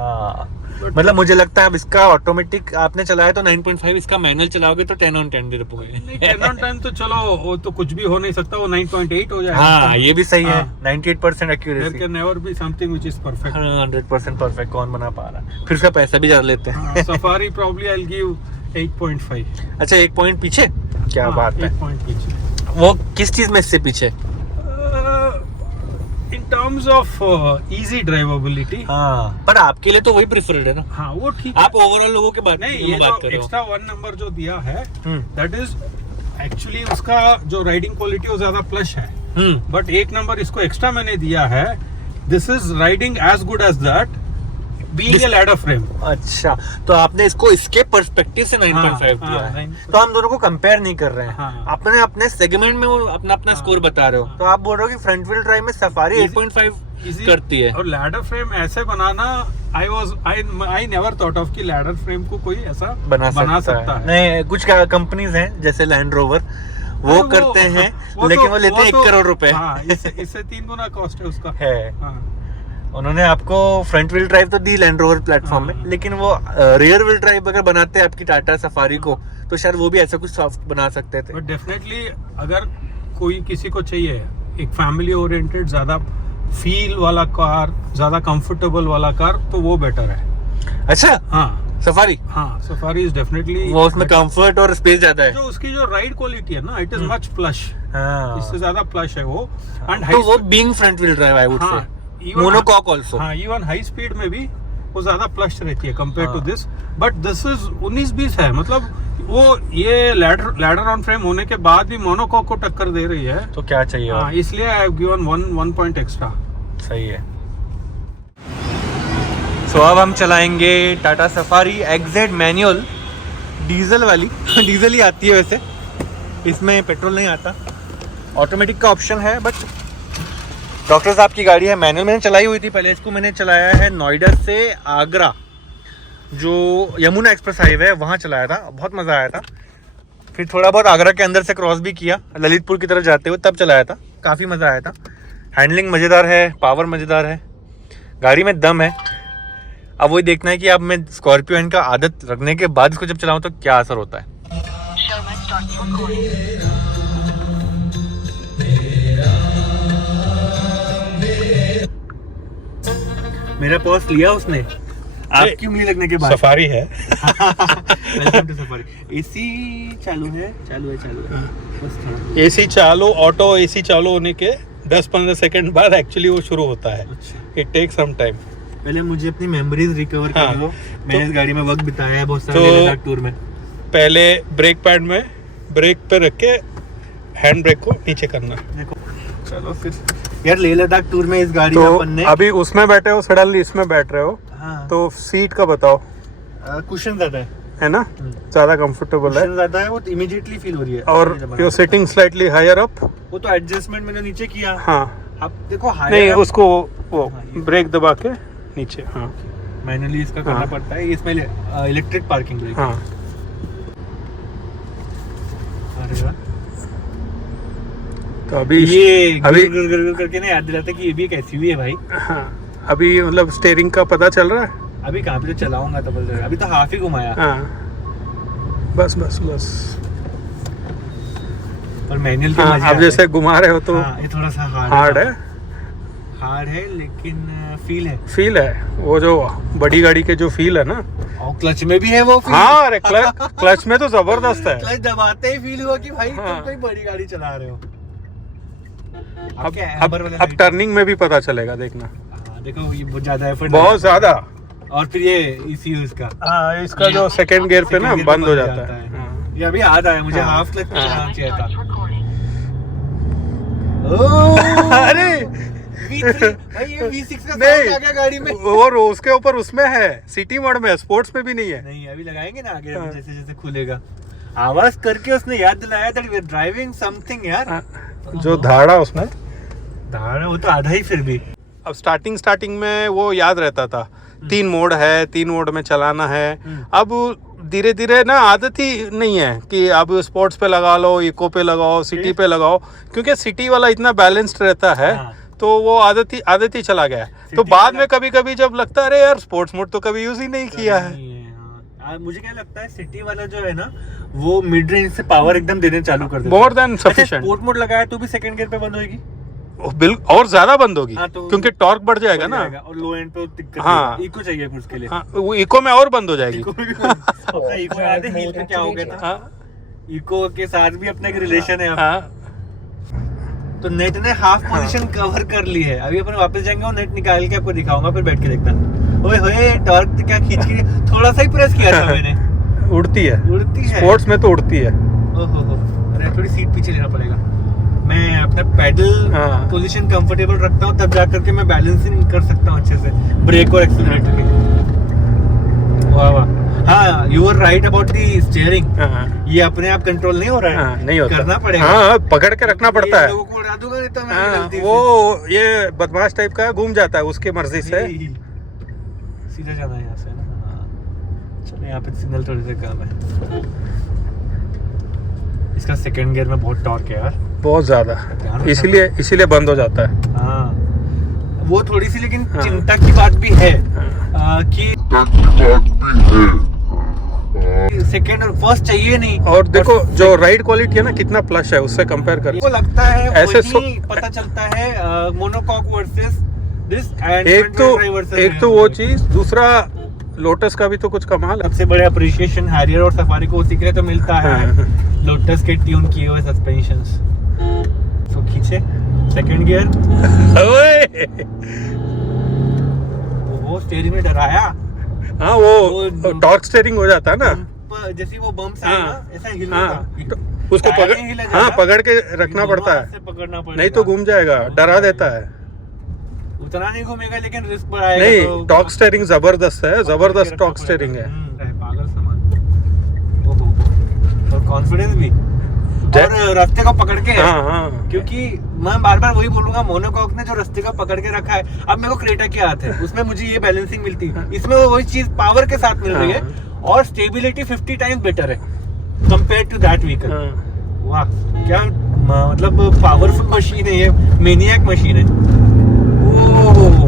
मतलब मुझे लगता है अब इसका ऑटोमेटिक आपने चलाया तो 9.5, इसका मैनुअल चलाओगे तो 10 on 10 दे नहीं, 10 on 10 तो चलो, वो तो कुछ भी हो नहीं सकता, वो 9.8 हो जाएगा। हाँ, ये भी सही है। हाँ। 98% There accuracy, can never be something which is perfect. 100% perfect कौन बना पा रहा है, फिर उसका पैसा भी ज्यादा लेते हैं। Safari probably I'll give 8.5। अच्छा, 1 पॉइंट पीछे, क्या बात है। 8 पॉइंट पीछे। वो किस चीज में इससे पीछे? In terms of easy drivability. हाँ, पर आपके लिए तो वही प्रेफर्ड है ना। हाँ, वो ठीक है। आप ओवरऑल लोगों के बात नहीं, में ये बात जो कर रहे हो। एक्स्ट्रा 1 नंबर जो दिया है, दैट इज एक्चुअली उसका जो राइडिंग क्वालिटी वो ज्यादा प्लस है, बट 1 नंबर इसको एक्स्ट्रा मैंने दिया है। This is riding as good as that being a ladder frame. अच्छा, तो आपने इसको इसके पर्सपेक्टिव से 9.5 दिया है। तो हम दोनों को कंपेयर नहीं कर रहे हैं। हाँ। अपने अपने सेगमेंट में वो अपना स्कोर बता रहे हो। तो आप बोल रहे हो कि फ्रंट व्हील ड्राइव में सफारी 8.5 करती है, और लैडर फ्रेम ऐसे बनाना, आई नेवर थॉट ऑफ कि लैडर फ्रेम को कोई ऐसा बना सकता है। नहीं, कुछ कंपनीज हैं जैसे लैंड रोवर, वो करते हैं, लेकिन वो लेते हैं 1 करोड़ रुपए। इससे 3 गुना कॉस्ट है उसका। है, उन्होंने आपको फ्रंट व्हील ड्राइव तो दी लैंड रोवर प्लेटफॉर्म में, लेकिन वो रियर व्हील ड्राइव अगर बनाते हैं आपकी टाटा सफारी को, तो शायद वो भी ऐसा कुछ सॉफ्ट बना सकते थे। बट डेफिनेटली अगर कोई किसी को चाहिए एक फैमिली ओरिएंटेड, ज्यादा फील वाला कार, ज्यादा कंफर्टेबल वाला कार, तो वो बेटर है। अच्छा, हाँ, सफारी, हाँ, सफारी इज डेफिनेटली, वो उसमें कंफर्ट और स्पेस ज्यादा है। जो उसकी जो राइड क्वालिटी है ना, इट इज मच प्लश, हाँ, इससे ज्यादा प्लश है वो। एंड तो वो being front wheel drive I would say, monocoque also. हाँ, इवन हाई स्पीड में भी वो ज्यादा प्लश रहती है compare to this, but this is 19-20 है, मतलब वो ये लैडर ऑन फ्रेम होने के बाद भी मोनोकॉक को टक्कर दे रही है। तो क्या चाहिए? हाँ, इसलिए I have given 1 point extra. सही है। सो अब हम चलाएंगे Tata safari XZ manual, diesel वाली। डीजल ही आती है वैसे, इसमें पेट्रोल नहीं आता। ऑटोमेटिक का ऑप्शन है, बट डॉक्टर साहब की गाड़ी है मैनुअल। मैंने चलाई हुई थी पहले, इसको मैंने चलाया है नोएडा से आगरा, जो यमुना एक्सप्रेस हाईवे है, वहाँ चलाया था, बहुत मज़ा आया था। फिर थोड़ा बहुत आगरा के अंदर से क्रॉस भी किया, ललितपुर की तरफ जाते हुए, तब चलाया था, काफ़ी मज़ा आया था। हैंडलिंग मज़ेदार है, पावर मज़ेदार है, गाड़ी में दम है। अब वही देखना है कि अब मैं स्कॉर्पियो एन का आदत रखने के बाद इसको जब चलाऊँ तो क्या असर होता है। मेरा पर्स लिया उसने आपकी उंगली लगने के बाद। सफारी है। Welcome to safari. एसी चालू है बस थोड़ा। एसी चालू, ऑटो एसी चालू होने के 10-15 सेकंड बाद एक्चुअली वो शुरू होता है। It take some time. पहले मुझे अपनी मेमोरीज रिकवर कर लो। मैंने इस गाड़ी में वक्त बिताया है बहुत सारे तो लेह लद्दाख टूर में। पहले ब्रेक पैड में ब्रेक पे रख के हैंड ब्रेक को नीचे करना। देखो चलो फिर यार, लेह लद्दाख टूर में इस गाड़ी तो में अपन ने अभी उसमें बैठे हो, सडनली इसमें बैठ रहे हो, हाँ, तो सीट का बताओ। कुशन ज्यादा है ना, ज्यादा कंफर्टेबल है कुशन ज्यादा है, वो इमीडिएटली फील हो रही है। और you sitting slightly higher up. वो तो एडजस्टमेंट मैंने नीचे किया। हाँ अब देखो नहीं, हायर उसको वो हाँ, ये। ब्रेक दबा के नीचे। हाँ मैनुअली इसका करना हाँ। पड़ता है। इसमें इलेक्ट्रिक पार्किंग ब्रेक। हाँ। अरे वाह। तो अभी ये अभी गुर करके ना याद दिलाता कि ये भी एक एसयूवी है भाई। हाँ, अभी मतलब स्टेयरिंग का पता चल रहा है। अभी कहाँ पे तो चलाऊंगा तो बोल रहा है। अभी तो हाफ ही घुमाया। हाँ बस बस बस। और मैनुअल के हाँ, मजे अब आते जैसे हैं। घुमा रहे हो तो हाँ, ये थोड़ा सा हार्ड है। हार्ड है लेकिन फील है। फील है वो जो बड़ी गाड़ी के जो फील है ना। और क्लच में भी है वो फील। हाँ अरे क्लच में तो जबरदस्त है। क्लच दबाते ही फील हुआ कि भाई हाँ। तुम कोई बड़ी गाड़ी चला रहे हो। अब क्या है, अब hammer वाला अब light? टर्निंग में भी पता चलेगा, देखना। हाँ, देखो ये बहुत ज्यादा एफर्ट। बहुत ज्यादा। और फिर ये ECU इसका हाँ, इसका जो सेकंड गियर पे ना Second gear बंद हो जाता है। है। हाँ। ये अभी याद आया मुझे, हाँ। हाफ क्लच पे हाँ। चलाना चाहिए था। ओह, अरे V3 भाई, ये V6 का साउंड नहीं, आ गया गाड़ी में। और उसके ऊपर उसमें है, सिटी मोड में, स्पोर्ट्स में भी नहीं है। नहीं अभी लगाएंगे ना आगे, हाँ। जैसे जैसे खुलेगा। आवाज करके उसने याद दिलाया that we are driving something यार। हाँ, जो धाड़ा उसमें। दाड़ा वो तो आधा ही फिर भी। अब स्टार्टिंग में वो याद रहता था, 3 मोड है, 3 मोड में चलाना है। अब धीरे धीरे ना आदत ही नहीं है कि अब स्पोर्ट्स पे लगा लो, इको पे लगाओ, सिटी पे लगाओ, क्योंकि सिटी वाला इतना बैलेंस्ड रहता है। हाँ। तो वो आदत ही चला गया है। तो सिटी बाद वाला- में कभी कभी जब लगता है अरे यार स्पोर्ट्स मोड तो कभी यूज ही नहीं किया है। नहीं है, हाँ। मुझे क्या लगता है सिटी वाला जो है ना, वो मिड रेंज से पावर एकदम देने चालू कर देता है। More than sufficient. Sport mode लगाया तो भी सेकंड गियर पे बंद होगी। बिल्कुल, और ज्यादा बंद होगी। हाँ, तो क्योंकि टॉर्क बढ़ जाएगा ना। और लो एंड पे दिक्कत हाँ। इको चाहिए फिर उसके लिए। हाँ, वो इको में और बंद हो जाएगी। इको में भी अपना इको याद है हील पे क्या हो गया था। हाँ, इको के साथ भी अपना एक रिलेशन है। हाँ, तो नेट ने हाफ पोजीशन कवर कर ली है। अभी अपन वापस जाएंगे और नेट निकाल के आपको दिखाऊंगा, फिर बैठ के देखना। ओए होए, टॉर्क क्या खींच के थोड़ा सा ही प्रेस किया था मैंने। उड़ती है, उड़ती है। स्पोर्ट्स में तो उड़ती है। ओहो हो, अरे थोड़ी सीट पीछे लेना पड़ेगा। मैं अपना पैडल हाँ। पोजीशन कंफर्टेबल रखता हूँ, तब जाकर के मैं बैलेंसिंग कर सकता हूँ अच्छे से ब्रेक और एक्सीलरेटर की। वाह वाह। हाँ, you are right about the steering. हाँ, ये अपने आप कंट्रोल नहीं हो रहा है। हाँ, नहीं होता, करना पड़ेगा। हाँ, पकड़ के रखना पड़ता है। लोगों को उड़ा दूंगा नहीं तो मैं हाँ, गलती से। वो ये बदमाश टाइप का घूम जाता है उसकी मर्जी से। सीधा जाना है यहाँ से ना। हाँ। चलो यहाँ पे सिग्नल थोड़ी से कम है। इसका सेकंड गियर में बहुत टॉर्क है यार। बहुत ज्यादा, ध्यान इसीलिए बंद हो जाता है। हाँ, वो थोड़ी सी लेकिन हाँ। चिंता की बात भी है कि सेकंड और फर्स्ट चाहिए नहीं। और देखो जो राइड क्वालिटी है ना, कितना प्लस है उससे कंपेयर कर। को लगता है ऐसे वही पता चलता है मोनोकॉक वर्सेस दिस एंड एक तो वो चीज, दूसरा लोटस का भी तो कुछ कमाल है। सबसे बड़े अप्रिशिएशन हैरियर और सफारी को सीखने तो मिलता है लोटस के ट्यून किए हुए सस्पेंशंस। तो खींचे सेकंड गियर, ओए! वो स्टीयरिंग में डराया। हाँ, वो टॉर्क स्टीयरिंग हो जाता है ना। जैसे वो बम्प्स आए ना, ऐसा हिलता हाँ, था। तो उसको टायर पकड़, नहीं हिला हाँ, जाता, पकड़ के रखना दोनों पड़ता हाथ है, से पकड़ना पड़ेगा। नहीं तो घूम जाएगा, डरा देता है। उतना नहीं घूमेगा लेकिन रिस्क बढ़ाएगा। नहीं, टॉर्क स्टीयरिंग जबरदस्त है, जबरदस्त टॉर्क स्टीयरिंग है। पागल सामान। ओहो, और कॉन्फिडेंस भी, और रास्ते को पकड़ के। हाँ, हाँ, क्योंकि मैं बार बार वही बोलूंगा, मोनोकॉक ने जो रास्ते का पकड़ के रखा है, अब मेरे को क्रेटा की आदत है, उसमें मुझे ये बैलेंसिंग मिलती है, इसमें वो वही चीज पावर के साथ मिल रही है, और स्टेबिलिटी 50 टाइम्स बेटर है कंपेयर टू दैट व्हीकल। वाह, क्या मतलब पावरफुल मशीन है ये, मेनियक मशीन है। ओह,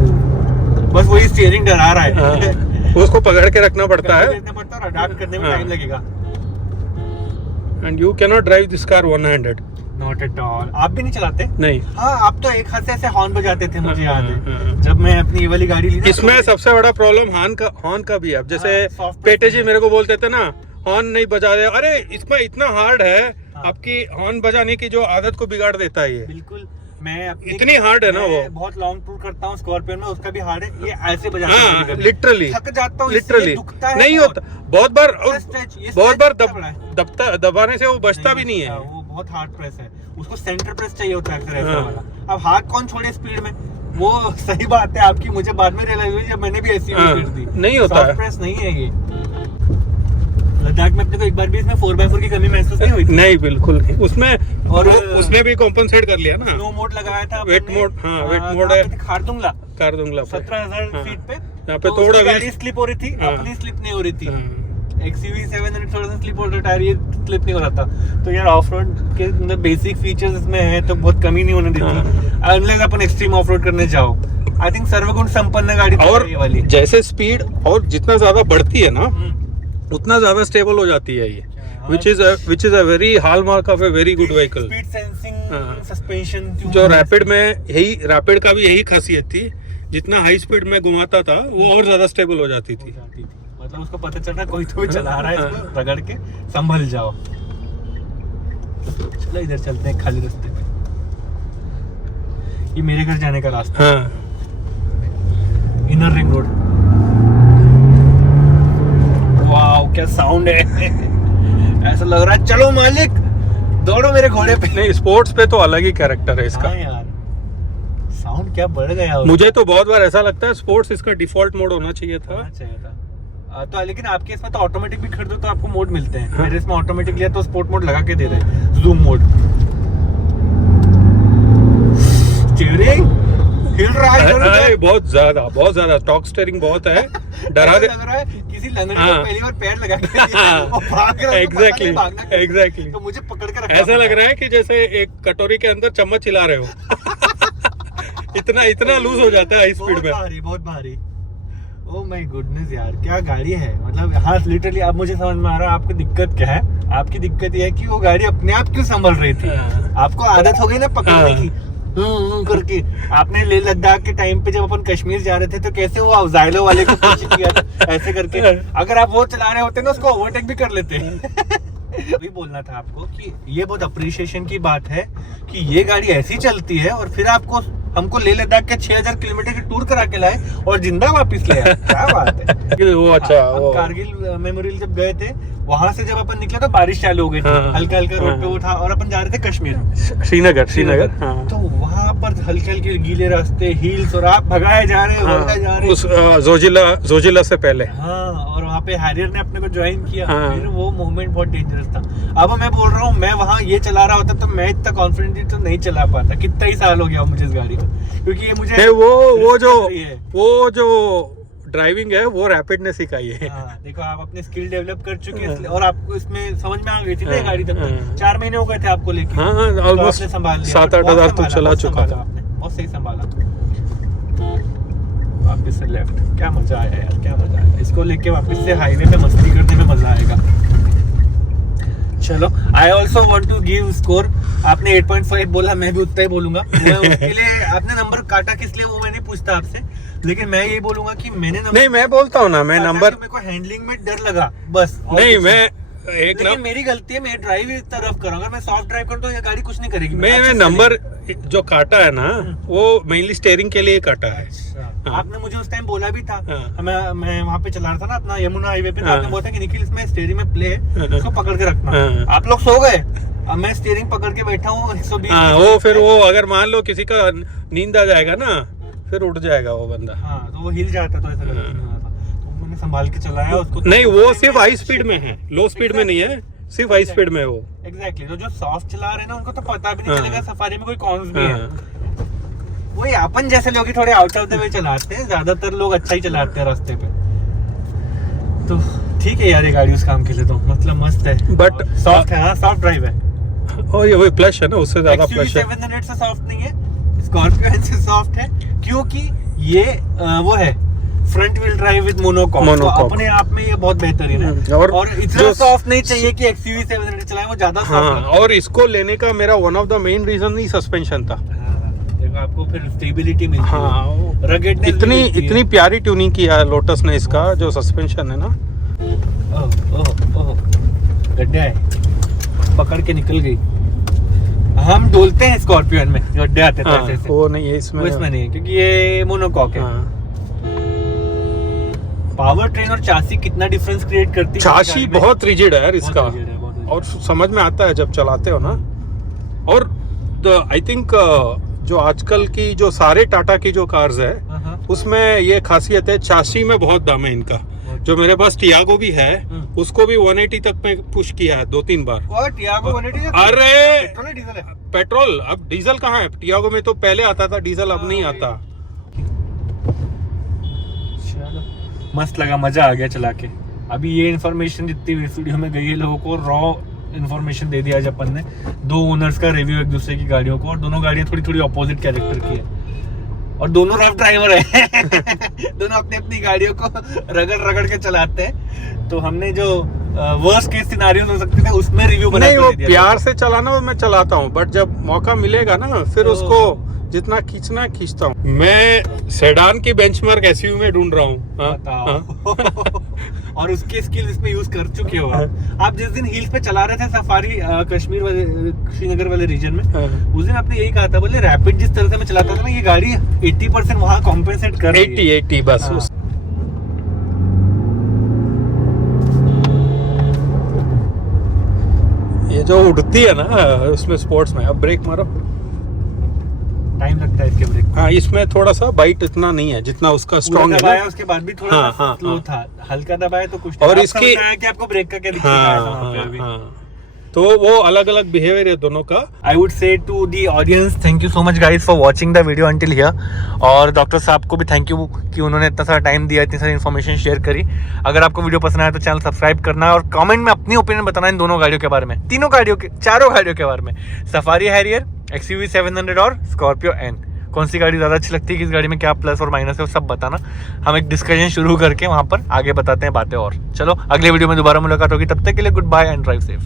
बस वही स्टीयरिंग डरा रहा है। उसको पकड़ के रखना पड़ता है, पड़ता है और अडॉप्ट करने में टाइम लगेगा। And you can not drive this car one handed. Not at all. आप भी नहीं चलाते? नहीं। हाँ, आप तो एक हाथ से ऐसे हॉर्न बजाते थे, मुझे याद है हाँ। जब मैं अपनी ये वाली गाड़ी ली ना। इसमें सबसे बड़ा प्रॉब्लम हॉर्न का भी है। अब जैसे पेटे जी मेरे को बोलते थे ना, हॉर्न नहीं बजा रहे, अरे इसमें इतना हार्ड है, आपकी हॉर्न बजाने की जो आदत को बिगाड़ देता है ये। बिल्कुल, मैं इतनी हार्ड है ना वो। बहुत लॉन्ग टूर करता हूँ स्कॉर्पियो में, उसका भी हार्ड है। ये ऐसे बजाता हाँ, लिटरली थक जाता हूँ, लिटरली नहीं होता। बहुत बार दबाने से वो बचता भी नहीं है। वो बहुत हार्ड प्रेस है, उसको सेंटर प्रेस चाहिए होता है अक्सर ऐसा वाला। अब हाथ कौन छोड़े स्पीड में, वो सही बात है आपकी। मुझे बाद में रियलाइज हुई जब मैंने भी ऐसी स्पीड दी। नहीं होता है, प्रेस नहीं है ये। लद्दाख में अपने को एक बार भी इसमें 4x4 की कमी महसूस नहीं हुई? नहीं, बिल्कुल नहीं। उसमें और उसने भी कॉम्पनसेट कर लिया ना। स्नो मोड लगाया था, वेट मोड। हाँ, वेट मोड है। खारदुंगला 17,000 फीट पे, यहाँ पे थोड़ा गाड़ी स्लिप हो रही थी, अपनी स्लिप नहीं हो रही थी। XUV 700 थोड़ा सा स्लिप हो रहा टायर, ये स्लिप नहीं हो रहा था। तो यार ऑफ रोड के बेसिक फीचर्स इसमें है तो बहुत कमी नहीं होने देती, unless upon extreme of road करने जाओ। आई थिंक सर्वगुण संपन्न गाड़ी और ये वाली। जैसे स्पीड और जितना ज्यादा बढ़ती है ना, उतना ज्यादा स्टेबल हो जाती है ये, which is a very hallmark of a very good vehicle. Speed sensing, suspension. जो रैपिड का भी यही खासियत थी, जितना हाई स्पीड में घुमाता था वो और ज्यादा स्टेबल हो जाती थी। मतलब उसको पता चल रहा है कोई तो भी चला रहा है, इसको रगड़ के संभल जाओ। चलो इधर चलते हैं खाली रास्ते पे, ये मेरे घर जाने का रास्ता। हाँ। Inner ring road. वाओ क्या साउंड है ऐसा लग रहा है चलो मालिक दौड़ो मेरे घोड़े पे। नहीं, स्पोर्ट्स पे तो अलग ही कैरेक्टर है इसका। हाँ यार, साउंड क्या बढ़ गया। मुझे तो बहुत बार ऐसा लगता है स्पोर्ट्स इसका डिफॉल्ट मोड होना चाहिए था। तो लेकिन आपके इसमें तो ऑटोमेटिक भी खरीदो तो आपको मोड मिलते हैं। मेरे इसमें ऑटोमेटिक लिया तो स्पोर्ट मोड लगा के दे रहे हैं, जूम मोड। स्टीयरिंग हिल रहा है बहुत ज्यादा टॉर्क स्टीयरिंग बहुत है। डरा दे लग रहा है किसी लंगड़े को पहली बार पैर लगा के वो भाग रहा है। एग्जैक्टली तो मुझे पकड़ के रखा। ऐसा लग रहा है कि जैसे एक कटोरी के अंदर चम्मच हिला रहे हो इतना लूज हो जाता है हाई स्पीड में। बहुत भारी। ओह माय गुडनेस यार, क्या गाड़ी है। मतलब हाँ, लिटरली अब मुझे समझ में आ रहा है आपकी दिक्कत क्या है। आपकी दिक्कत ये है कि वो गाड़ी अपने आप क्यों संभल रही थी। आपको आदत हो गई ना पकड़ने की करके। आपने लेह लद्दाख के टाइम पे जब अपन कश्मीर जा रहे थे तो कैसे वो अफजाइलो वाले को कोशिश किया था ऐसे करके। अगर आप वो चला रहे होते ना उसको ओवरटेक भी कर लेते। अभी बोलना था आपको कि ये बहुत अप्रिशिएशन की बात है कि ये गाड़ी ऐसी चलती है और फिर आपको हमको लेह लद्दाख के 6000 किलोमीटर की टूर करा के लाए और जिंदा वापस ले आए। क्या बात है। वो अच्छा हम कारगिल मेमोरियल जब गए थे, वहां से जब अपन निकले तो बारिश चालू हो गई थी। हल्का हल्का रोड पे वो था और अपन जा रहे थे कश्मीर, श्रीनगर। तो वहां पर हल्के हल्के गीले रास्ते, हिल्स, और आप भगाए जा रहे उस जोजिला से पहले। हाँ, और वहाँ पे हैरियर ने अपने को ज्वाइन किया। फिर वो मोमेंट बहुत डेंजरस था। अब मैं बोल रहा हूँ, मैं वहाँ ये चला रहा होता तो मैं इतना कॉन्फिडेंटली तो नहीं चला पाता। कितना ही साल हो गया मुझे इस गाड़ी को, क्योंकि ये मुझे वो जो ड्राइविंग है वो रैपिड ने सिखाई है। देखो आप अपने स्किल डेवलप कर चुके हैं और आपको इसमें समझ में आ गई थी ना गाड़ी। तब 4 महीने हो गए थे आपको लेके। ऑलमोस्ट 7-8 हज़ार तो चला चुका था। आपने बहुत सही संभाला। वापस से लेफ्ट, क्या मजा आया यार, क्या मजा आया। इसको लेके वापस से हाईवे पे मस्ती करने में मजा आएगा। चलो, I also want to give score. आपने 8.5 बोला, मैं भी उतना ही बोलूंगा। उसके लिए आपने नंबर काटा किस लिए वो मैंने पूछता आपसे, लेकिन मैं यही बोलूंगा कि मैंने नहीं, मैं बोलता हूँ ना, मैं नंबर मेरे को हैंडलिंग में डर लगा बस। नहीं, मैं लेकिन मेरी गलती है, मैं ड्राइव इस तरफ करूँ। अगर मैं सॉफ्ट ड्राइव करूँ तो ये गाड़ी कुछ नहीं करेगी। मैंने नंबर जो काटा है ना, वो मेनली स्टीयरिंग के लिए काटा है। आपने मुझे उस टाइम बोला भी था, मैं वहाँ पे चला रहा था ना अपना यमुना हाईवे पे, आपने बोला था कि निखिल इसमें स्टीयरिंग में प्ले है, इसको पकड़ के रखना। आप लोग सो गए, अब मैं स्टीयरिंग पकड़ के बैठा हूँ 120। वो फिर वो अगर मान लो किसी का नींद आ जाएगा ना, फिर उठ जाएगा वो बंदा। हाँ, तो वो हिल जाता, तो ऐसा गलती नहीं होता। तो मैंने संभाल के चलाया उसको। नहीं, वो सिर्फ हाई स्पीड में है, लो स्पीड में नहीं है, सिर्फ हाई स्पीड में है वो। एग्जैक्टली। तो जो सॉफ्ट चला रहे हैं ना, उनको तो पता भी नहीं चलेगा सफारी में कोई कॉन्स भी है। वही अपन जैसे लोग थोड़े आउट ऑफ द वे चलाते हैं, ज्यादातर लोग अच्छा ही चलाते हैं रास्ते पे। तो ठीक है यार, ये गाड़ी उस काम के लिए तो मतलब मस्त है, बट सॉफ्ट है। हाँ, सॉफ्ट ड्राइव है। और ये वही प्लस है ना, उससे ज्यादा प्लस है। 700 से सॉफ्ट नहीं है, स्कॉर्पियो से सॉफ्ट है, क्योंकि ये वो है front wheel drive with monocoque, तो Monocoque। अपने आप में ये बहुत बेहतरीन है। और इतना जो- सॉफ्ट नहीं चाहिए कि XUV 700 चलाएं, वो ज्यादा हाँ, सॉफ्ट और इसको लेने का मेरा one of the main reason ही सस्पेंशन था। देखो आपको फिर स्टेबिलिटी मिलती है, हाँ, वो रगेडनेस इतनी प्यारी ट्यूनिंग किया है लोटस ने इसका, जो सस्पेंशन है ना। ओह गड्ढा है, पकड़ के निकल गई। हम डोलते हैं स्कॉर्पियन में, गड्ढे आते थे हाँ, ऐसे, वो नहीं है इसमें। वो इसमें नहीं है क्योंकि ये मोनोकॉक है। हाँ। पावर ट्रेन और चासी कितना डिफरेंस क्रिएट करती है चाशी बहुत रिजिड है यार इसका, बहुत rigid है, बहुत rigid। और समझ में आता है जब चलाते हो ना। और आई थिंक जो आजकल की जो सारे टाटा की जो कार्स है हाँ, उसमें ये खासियत है, चाशी में बहुत दम है इनका। जो मेरे पास टियागो भी है, उसको भी 180 तक में पुश किया है 2-3 बार। और टियागो 180 है? अरे पेट्रोल है डीजल है? पेट्रोल, अब डीजल कहाँ है? टियागो में तो पहले आता था डीजल, अब नहीं आता। चलो मस्त लगा, मजा आ गया चला के। अभी ये इन्फॉर्मेशन जितनी वीडियो में गई है, लोगों को रॉ इन्फॉर्मेशन दे दिया आज अपन ने। दो ओनर्स का रिव्यू एक दूसरे की गाड़ियों को, और दोनों गाड़ियां थोड़ी थोड़ी ऑपोजिट कैरेक्टर की है, और दोनों रफ ड्राइवर है। दोनों अपनी अपनी गाड़ियों को रगड़ रगड़ के चलाते हैं। तो हमने जो वर्स्ट केस सिनेरियो हो सकते थे उसमें रिव्यू बना नहीं, के वो दे दिया। प्यार से चलाना वो मैं चलाता हूँ, बट जब मौका मिलेगा ना फिर उसको जितना खींचना है खींचता हूँ। मैं सेडान की बेंचमार्क एसयूवी में ढूंढ रहा हूँ। हाँ, बताओ। और उसके स्किल इसमें यूज कर चुके हो आप। जिस दिन हिल्स पे चला रहे थे सफारी कश्मीर वाले श्रीनगर वाले रीजन में, हाँ। उस दिन आपने यही कहा था, बोले रैपिड जिस तरह से मैं चलाता था ना, ये गाड़ी 80% वहाँ कॉम्पेंसेट कर रही है। 80 बस। हाँ। ये जो उड़ती है ना उसमें स्पोर्ट्स में, अब ब्रेक मारो। टाइम लगता है इसके ब्रेक। हाँ, इसमें थोड़ा सा बाइट इतना नहीं है जितना उसका स्ट्रॉन्ग है दबाया ना। उसके बाद भी थोड़ा हाँ, सा हाँ, स्लो हाँ। था, हल्का दबाया तो कुछ और नहीं। इसकी- आपका बताया कि आपको ब्रेक का क्या दिक्कत हाँ, आया था वहाँ पे हाँ, अभी। हाँ। तो वो अलग अलग बिहेवियर है दोनों का। I would say to the audience, thank you so much guys for watching the video until here. और डॉक्टर साहब को भी थैंक यू कि उन्होंने इतना सारा टाइम दिया, इतनी सारी इन्फॉर्मेशन शेयर करी। अगर आपको वीडियो पसंद आया तो चैनल सब्सक्राइब करना, और कमेंट में अपनी ओपिनियन बताना इन दोनों गाड़ियों के बारे में, तीनों गाड़ियों के, चारों गाड़ियों के बारे में, सफारी हैरियर, XUV 700 और स्कॉर्पियो एन। कौन सी गाड़ी ज़्यादा अच्छी लगती है, किस गाड़ी में क्या प्लस और माइनस है, वो सब बताना। हम एक डिस्कशन शुरू करके वहाँ पर आगे बताते हैं बातें। और चलो अगले वीडियो में दोबारा मुलाकात होगी, तब तक के लिए good bye and drive safe.